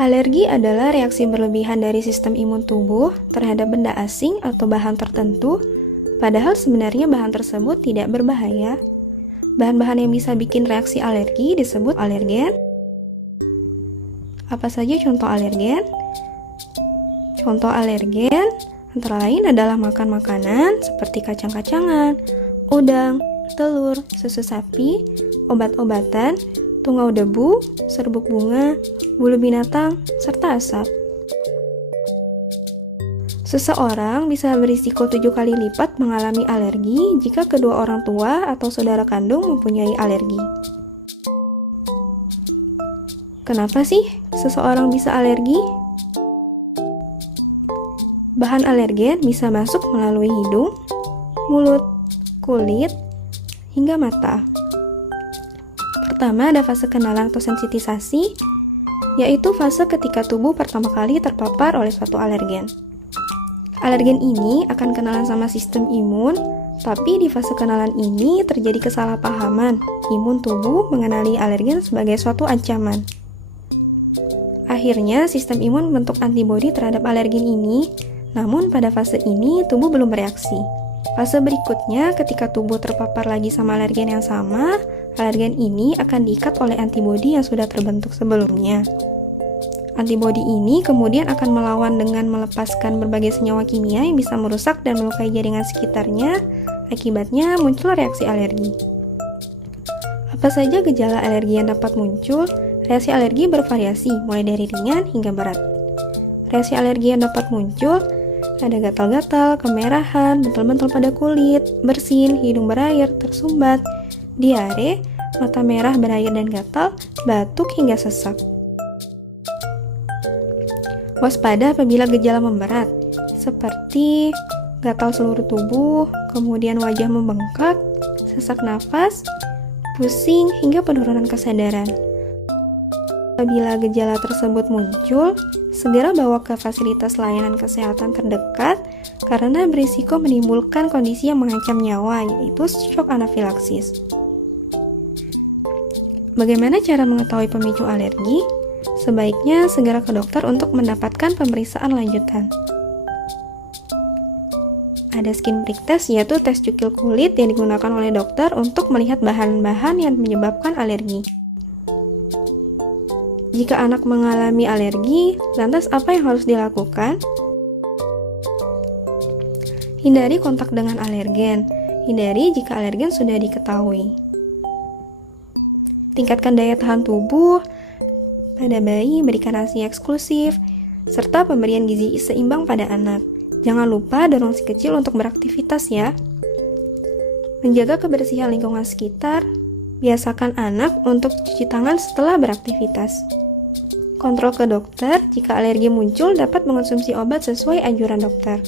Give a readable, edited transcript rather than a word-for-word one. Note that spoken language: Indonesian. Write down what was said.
Alergi adalah reaksi berlebihan dari sistem imun tubuh terhadap benda asing atau bahan tertentu, padahal sebenarnya bahan tersebut tidak berbahaya. Bahan-bahan yang bisa bikin reaksi alergi disebut alergen. Apa saja contoh alergen? Contoh alergen antara lain adalah makan makanan seperti kacang-kacangan, udang, telur, susu sapi, obat-obatan, tungau debu, serbuk bunga, bulu binatang, serta asap. Seseorang bisa berisiko 7 kali lipat mengalami alergi jika kedua orang tua atau saudara kandung mempunyai alergi. Kenapa sih seseorang bisa alergi? Bahan alergen bisa masuk melalui hidung, mulut, kulit, hingga mata. Pertama ada fase kenalan atau sensitisasi, yaitu fase ketika tubuh pertama kali terpapar oleh suatu alergen. Alergen ini akan kenalan sama sistem imun, tapi di fase kenalan ini terjadi kesalahpahaman. Imun tubuh mengenali alergen sebagai suatu ancaman. Akhirnya sistem imun membentuk antibodi terhadap alergen ini, namun pada fase ini tubuh belum bereaksi. Fase berikutnya ketika tubuh terpapar lagi sama alergen yang sama, alergen ini akan diikat oleh antibodi yang sudah terbentuk sebelumnya. Antibodi ini kemudian akan melawan dengan melepaskan berbagai senyawa kimia yang bisa merusak dan melukai jaringan sekitarnya, akibatnya muncul reaksi alergi. Apa saja gejala alergi yang dapat muncul? Reaksi alergi bervariasi, mulai dari ringan hingga berat. Reaksi alergi yang dapat muncul ada gatal-gatal, kemerahan, bentul-bentul pada kulit, bersin, hidung berair, tersumbat, diare, mata merah berair dan gatal, batuk hingga sesak. Waspada apabila gejala memberat, seperti gatal seluruh tubuh, kemudian wajah membengkak, sesak nafas, pusing, hingga penurunan kesadaran. Apabila gejala tersebut muncul, segera bawa ke fasilitas layanan kesehatan terdekat karena berisiko menimbulkan kondisi yang mengancam nyawa, yaitu shock anafilaksis. Bagaimana cara mengetahui pemicu alergi? Sebaiknya segera ke dokter untuk mendapatkan pemeriksaan lanjutan. Ada skin prick test, yaitu tes cukil kulit yang digunakan oleh dokter untuk melihat bahan-bahan yang menyebabkan alergi. Jika anak mengalami alergi, lantas apa yang harus dilakukan? Hindari kontak dengan alergen. Hindari jika alergen sudah diketahui. Tingkatkan daya tahan tubuh. Pada bayi, berikan ASI eksklusif, serta pemberian gizi seimbang pada anak. Jangan lupa dorong si kecil untuk beraktivitas ya. Menjaga kebersihan lingkungan sekitar, biasakan anak untuk cuci tangan setelah beraktivitas. Kontrol ke dokter, jika alergi muncul dapat mengonsumsi obat sesuai anjuran dokter.